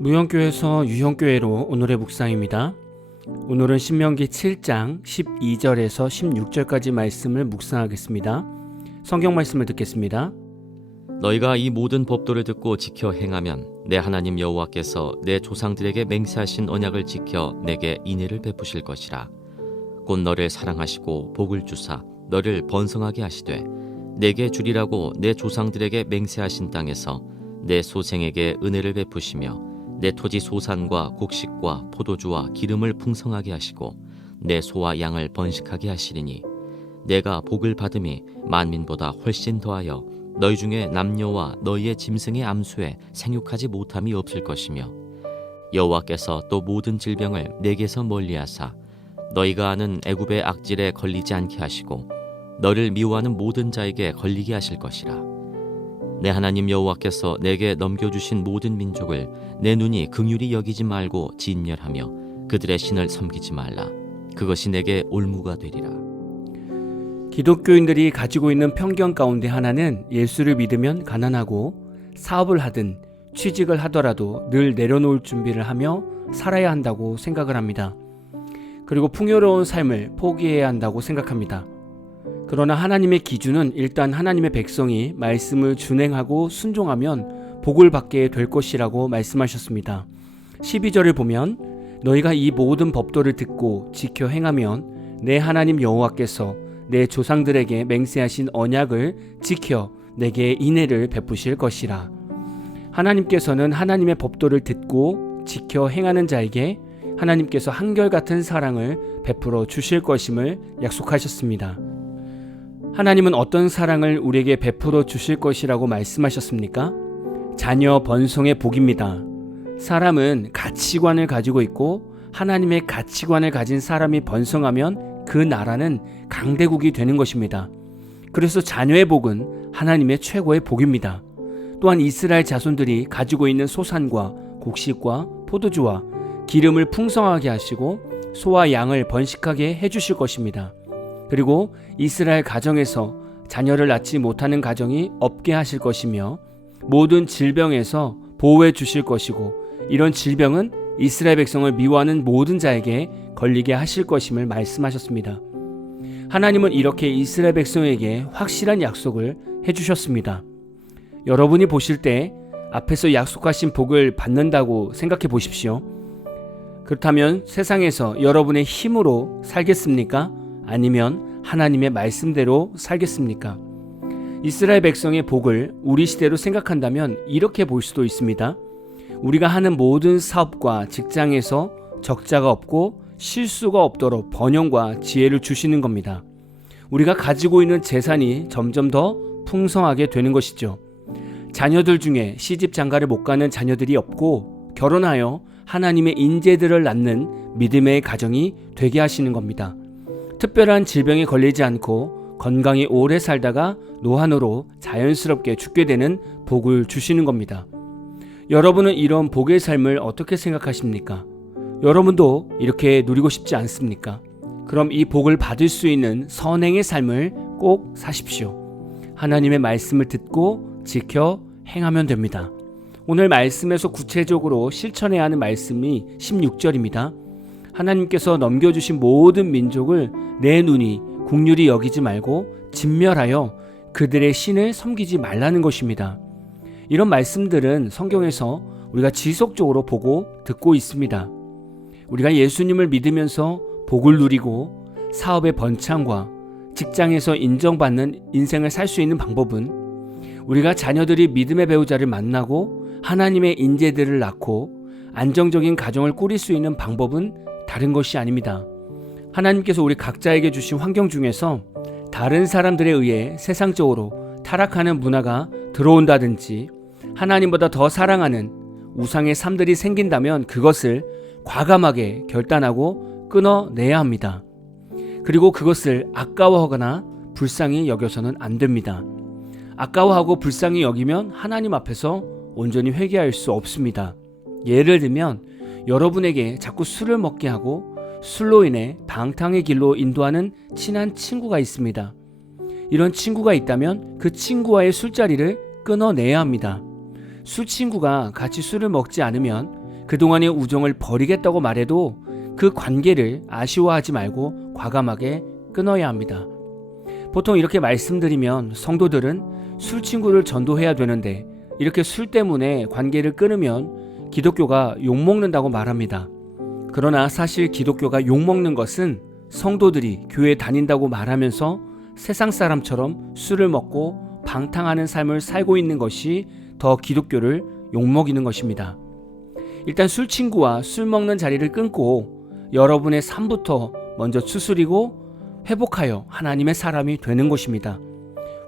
무형교회에서 유형교회로 오늘의 묵상입니다. 오늘은 신명기 7장 12절에서 16절까지 말씀을 묵상하겠습니다. 성경 말씀을 듣겠습니다. 너희가 이 모든 법도를 듣고 지켜 행하면 내 하나님 여호와께서 내 조상들에게 맹세하신 언약을 지켜 내게 인애를 베푸실 것이라. 곧 너를 사랑하시고 복을 주사 너를 번성하게 하시되 내게 주리라고 내 조상들에게 맹세하신 땅에서 내 소생에게 은혜를 베푸시며 내 토지 소산과 곡식과 포도주와 기름을 풍성하게 하시고 내 소와 양을 번식하게 하시리니 내가 복을 받음이 만민보다 훨씬 더하여 너희 중에 남녀와 너희의 짐승의 암수에 생육하지 못함이 없을 것이며 여호와께서 또 모든 질병을 내게서 멀리하사 너희가 아는 애굽의 악질에 걸리지 않게 하시고 너를 미워하는 모든 자에게 걸리게 하실 것이라. 내 하나님 여호와께서 내게 넘겨주신 모든 민족을 내 눈이 긍휼히 여기지 말고 진멸하며 그들의 신을 섬기지 말라. 그것이 내게 올무가 되리라. 기독교인들이 가지고 있는 편견 가운데 하나는 예수를 믿으면 가난하고 사업을 하든 취직을 하더라도 늘 내려놓을 준비를 하며 살아야 한다고 생각을 합니다. 그리고 풍요로운 삶을 포기해야 한다고 생각합니다. 그러나 하나님의 기준은 일단 하나님의 백성이 말씀을 준행하고 순종하면 복을 받게 될 것이라고 말씀하셨습니다. 12절을 보면 너희가 이 모든 법도를 듣고 지켜 행하면 내 하나님 여호와께서 내 조상들에게 맹세하신 언약을 지켜 내게 인애를 베푸실 것이라. 하나님께서는 하나님의 법도를 듣고 지켜 행하는 자에게 하나님께서 한결같은 사랑을 베풀어 주실 것임을 약속하셨습니다. 하나님은 어떤 사랑을 우리에게 베풀어 주실 것이라고 말씀하셨습니까? 자녀 번성의 복입니다. 사람은 가치관을 가지고 있고 하나님의 가치관을 가진 사람이 번성하면 그 나라는 강대국이 되는 것입니다. 그래서 자녀의 복은 하나님의 최고의 복입니다. 또한 이스라엘 자손들이 가지고 있는 소산과 곡식과 포도주와 기름을 풍성하게 하시고 소와 양을 번식하게 해주실 것입니다. 그리고 이스라엘 가정에서 자녀를 낳지 못하는 가정이 없게 하실 것이며 모든 질병에서 보호해 주실 것이고 이런 질병은 이스라엘 백성을 미워하는 모든 자에게 걸리게 하실 것임을 말씀하셨습니다. 하나님은 이렇게 이스라엘 백성에게 확실한 약속을 해주셨습니다. 여러분이 보실 때 앞에서 약속하신 복을 받는다고 생각해 보십시오. 그렇다면 세상에서 여러분의 힘으로 살겠습니까? 아니면 하나님의 말씀대로 살겠습니까? 이스라엘 백성의 복을 우리 시대로 생각한다면 이렇게 볼 수도 있습니다. 우리가 하는 모든 사업과 직장에서 적자가 없고 실수가 없도록 번영과 지혜를 주시는 겁니다. 우리가 가지고 있는 재산이 점점 더 풍성하게 되는 것이죠. 자녀들 중에 시집 장가를 못 가는 자녀들이 없고 결혼하여 하나님의 인재들을 낳는 믿음의 가정이 되게 하시는 겁니다. 특별한 질병에 걸리지 않고 건강히 오래 살다가 노환으로 자연스럽게 죽게 되는 복을 주시는 겁니다. 여러분은 이런 복의 삶을 어떻게 생각하십니까? 여러분도 이렇게 누리고 싶지 않습니까? 그럼 이 복을 받을 수 있는 선행의 삶을 꼭 사십시오. 하나님의 말씀을 듣고 지켜 행하면 됩니다. 오늘 말씀에서 구체적으로 실천해야 하는 말씀이 16절입니다. 하나님께서 넘겨주신 모든 민족을 내 눈이 긍휼히 여기지 말고 진멸하여 그들의 신을 섬기지 말라는 것입니다. 이런 말씀들은 성경에서 우리가 지속적으로 보고 듣고 있습니다. 우리가 예수님을 믿으면서 복을 누리고 사업의 번창과 직장에서 인정받는 인생을 살 수 있는 방법은 우리가 자녀들이 믿음의 배우자를 만나고 하나님의 인재들을 낳고 안정적인 가정을 꾸릴 수 있는 방법은 다른 것이 아닙니다. 하나님께서 우리 각자에게 주신 환경 중에서 다른 사람들에 의해 세상적으로 타락하는 문화가 들어온다든지 하나님보다 더 사랑하는 우상의 삶들이 생긴다면 그것을 과감하게 결단하고 끊어내야 합니다. 그리고 그것을 아까워하거나 불쌍히 여겨서는 안 됩니다. 아까워하고 불쌍히 여기면 하나님 앞에서 온전히 회개할 수 없습니다. 예를 들면 여러분에게 자꾸 술을 먹게 하고 술로 인해 방탕의 길로 인도하는 친한 친구가 있습니다. 이런 친구가 있다면 그 친구와의 술자리를 끊어내야 합니다. 술 친구가 같이 술을 먹지 않으면 그동안의 우정을 버리겠다고 말해도 그 관계를 아쉬워하지 말고 과감하게 끊어야 합니다. 보통 이렇게 말씀드리면 성도들은 술 친구를 전도해야 되는데 이렇게 술 때문에 관계를 끊으면 기독교가 욕먹는다고 말합니다. 그러나 사실 기독교가 욕먹는 것은 성도들이 교회 다닌다고 말하면서 세상 사람처럼 술을 먹고 방탕하는 삶을 살고 있는 것이 더 기독교를 욕먹이는 것입니다. 일단 술 친구와 술 먹는 자리를 끊고 여러분의 삶부터 먼저 추스리고 회복하여 하나님의 사람이 되는 것입니다.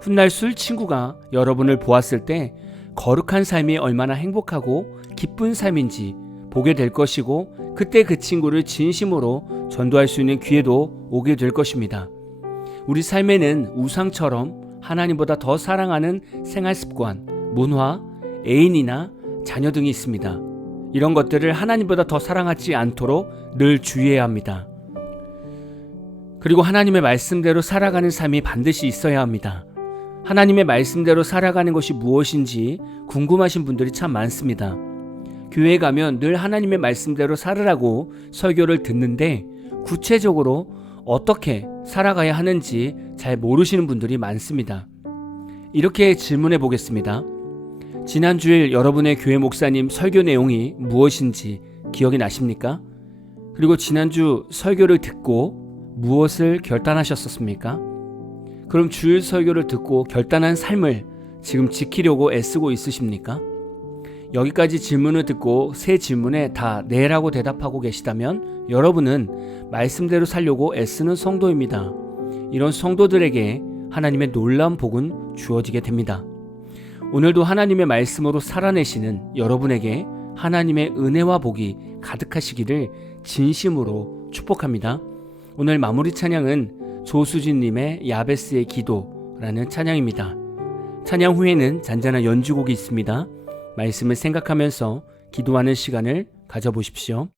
훗날 술 친구가 여러분을 보았을 때 거룩한 삶이 얼마나 행복하고 기쁜 삶인지 보게 될 것이고 그때 그 친구를 진심으로 전도할 수 있는 기회도 오게 될 것입니다. 우리 삶에는 우상처럼 하나님보다 더 사랑하는 생활 습관, 문화, 애인이나 자녀 등이 있습니다. 이런 것들을 하나님보다 더 사랑하지 않도록 늘 주의해야 합니다. 그리고 하나님의 말씀대로 살아가는 삶이 반드시 있어야 합니다. 하나님의 말씀대로 살아가는 것이 무엇인지 궁금하신 분들이 참 많습니다. 교회에 가면 늘 하나님의 말씀대로 살으라고 설교를 듣는데 구체적으로 어떻게 살아가야 하는지 잘 모르시는 분들이 많습니다. 이렇게 질문해 보겠습니다. 지난주일 여러분의 교회 목사님 설교 내용이 무엇인지 기억이 나십니까? 그리고 지난주 설교를 듣고 무엇을 결단하셨습니까? 그럼 주일 설교를 듣고 결단한 삶을 지금 지키려고 애쓰고 있으십니까? 여기까지 질문을 듣고 세 질문에 다 네라고 대답하고 계시다면 여러분은 말씀대로 살려고 애쓰는 성도입니다. 이런 성도들에게 하나님의 놀라운 복은 주어지게 됩니다. 오늘도 하나님의 말씀으로 살아내시는 여러분에게 하나님의 은혜와 복이 가득하시기를 진심으로 축복합니다. 오늘 마무리 찬양은 조수진님의 야베스의 기도라는 찬양입니다. 찬양 후에는 잔잔한 연주곡이 있습니다. 말씀을 생각하면서 기도하는 시간을 가져보십시오.